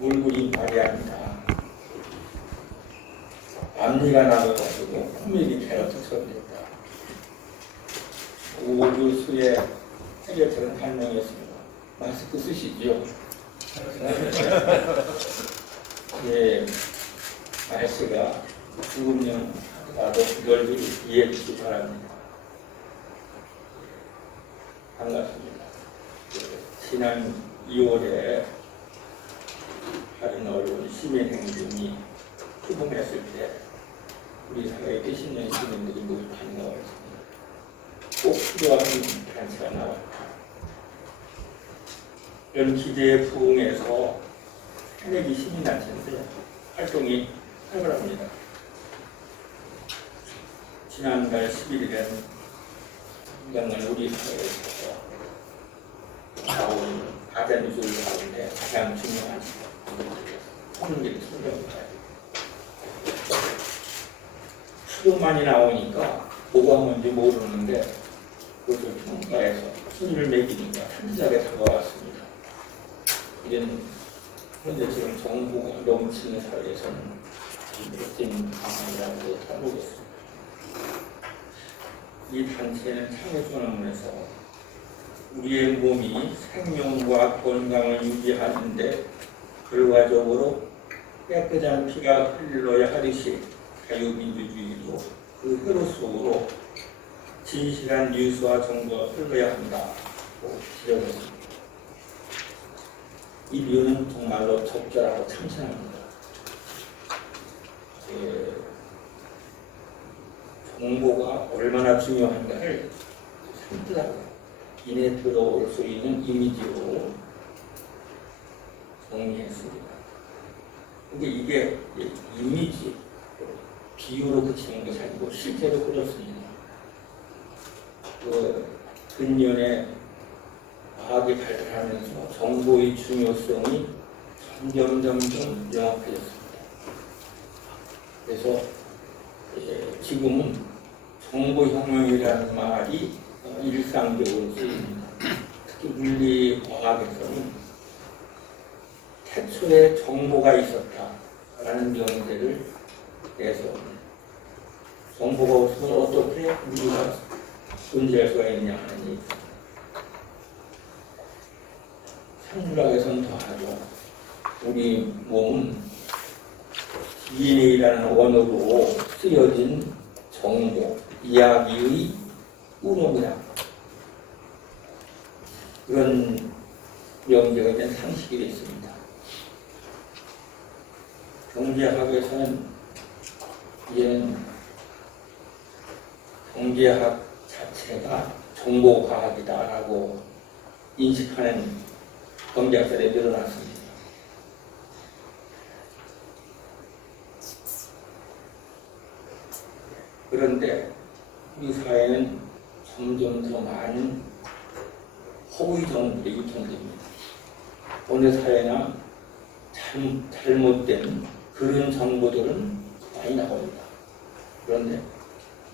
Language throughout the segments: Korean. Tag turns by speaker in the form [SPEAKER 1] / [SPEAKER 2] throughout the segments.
[SPEAKER 1] 물굴이 발휘합니다. 앞니가 나눠가지고 코미디 캐릭터처럼 됐다. 오교수의 해결책은 발명했습니다. 마스크 쓰시죠? 예, 날씨가 죽음령 나도 그걸 좀 이해해 주시기 바랍니다. 반갑습니다. 지난 2월에 다른 언론 시민행동이 출범했을 때 우리 사회의 계신 년 시민들이 모두 반가워했습니다. 꼭 필요한 단체가 나왔다. 이런 기대에 부응해서 새내기 시민단체인데 활동이 활발합니다. 지난달 11일엔 정말 우리 사회에서 나온 가짜 뉴스 가운데 가장 중요한 홍길 소명입니다. 하도 많이 나오니까 뭐가 뭔지 모르는데 그것을 평가해서 순위를 매기니까 한자하게 다가왔습니다. 이런 현재 지금 정보가 넘치는 사회에서는 멋진 방안이라고 해보겠습니다. 이 단체는 창의소나무에서 우리의 몸이 생명과 건강을 유지하는데 결과적으로 깨끗한 피가 흘러야 하듯이 자유민주주의도 그 회로 속으로 진실한 뉴스와 정보가 흘러야 한다고 지적했습니다. 이 비유는 정말로 적절하고 참신합니다. 예, 정보가 얼마나 중요한가를 산뜻하게 인에 들어올 수 있는 이미지로 정리했습니다. 근데 이게 이미지, 비유로 그치는 것이 아니고 실제로 그렇습니다. 그 근년에 과학이 발달하면서 정보의 중요성이 점점 점점 명확해졌습니다. 그래서 예, 지금은 정보혁명이라는 말이 어, 일상적으로 쓰입니다. 특히 물리 과학에서는 태초에 정보가 있었다라는 명제를 내서 정보가 없으면 어떻게 우리가 존재할 수가 있냐 얘기. 생물학에서는 더하죠. 우리 몸은 DNA라는 언어로 쓰여진 정보, 이야기의 우롱이다. 그런 명제가 된 상식이 있습니다. 경제학에서는 이제는 경제학 자체가 정보과학이다라고 인식하는 경제학자들이 늘어났습니다. 그런데 우리 사회는 점점 더 많은 정보들이 유통됩니다. 어느 사회나 잘, 잘못된 그런 정보들은 많이 나옵니다. 그런데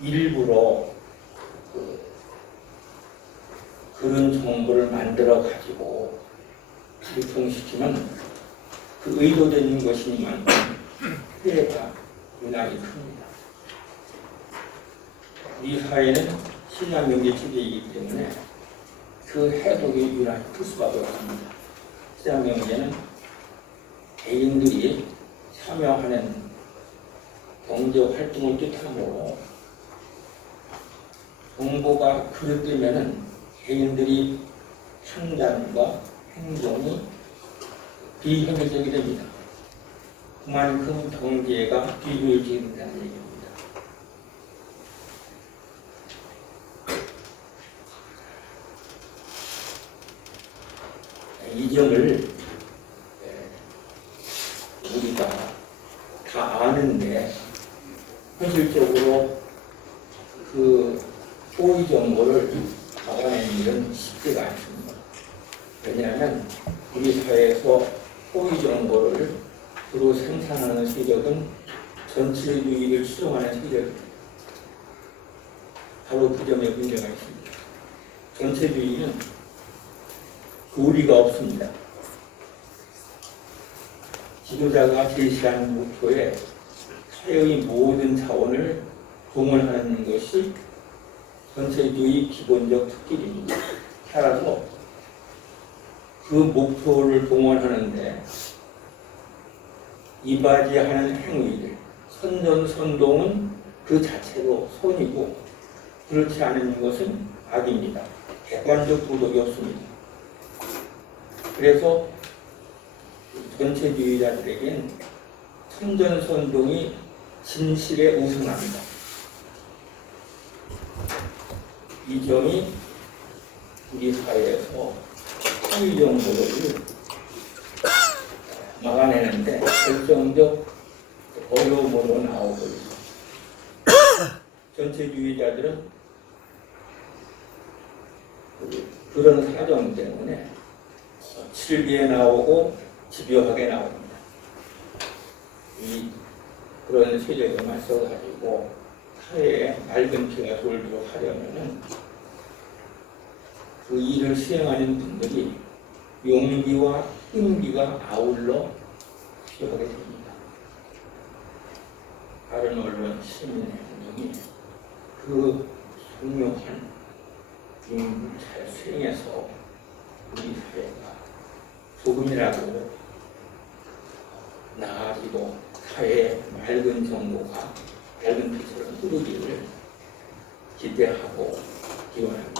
[SPEAKER 1] 일부러 그, 그런 정보를 만들어 가지고 유통시키면 그 의도된 것이니만 피해가 유난히 큽니다. 우리 사회는 신약 명제 체제이기 때문에 그 해독이 유난히 클 수밖에 없습니다. 신약 명제는 개인들이 참여하는 경제 활동을 뜻하고 정보가 그릇되면은 개인들이 판단과 행동이 비효율적이 됩니다. 그만큼 경제가 비효율적이다는 얘기입니다. 이 점을 에, 우리가 다 아는데 현실적으로 그 호의 정보를 막아내는 일은 쉽지가 않습니다. 왜냐하면 우리 사회에서 호의 정보를 주로 생산하는 세력은 전체주의를 추종하는 세력입니다. 바로 그 점에 문제가 있습니다. 전체주의는 도리가 없습니다. 지도자가 제시한 목표에 사회의 모든 자원을 동원하는 것이 전체주의 기본적 특질입니다. 따라서 그 목표를 동원하는데 이바지하는 행위들, 선전선동은 그 자체로 선이고 그렇지 않은 것은 악입니다. 객관적 도덕이 없습니다. 그래서 전체주의자들에겐 선전선동이 진실에 우선합니다. 이 점이 우리 사회에서 허위 정보를 막아내는데 결정적 어려움으로 나오고 있습니다. 전체주의자들은 그- 그런 사정 때문에 칠비에 나오고 집요하게 나옵니다. 이 그런 세력에 맞서가지고 사회에 맑은 피가 돌도록 하려면은 그 일을 수행하는 분들이 용기와 끈기가 아울러 필요하게 됩니다. 다른 언론 시민의 행동이 그 중요한 임무를 잘 수행해서 우리 사회가 조금이라도 나아지고 사회의 맑은 정보가 맑은 빛으로 흐르기를 기대하고 기원합니다.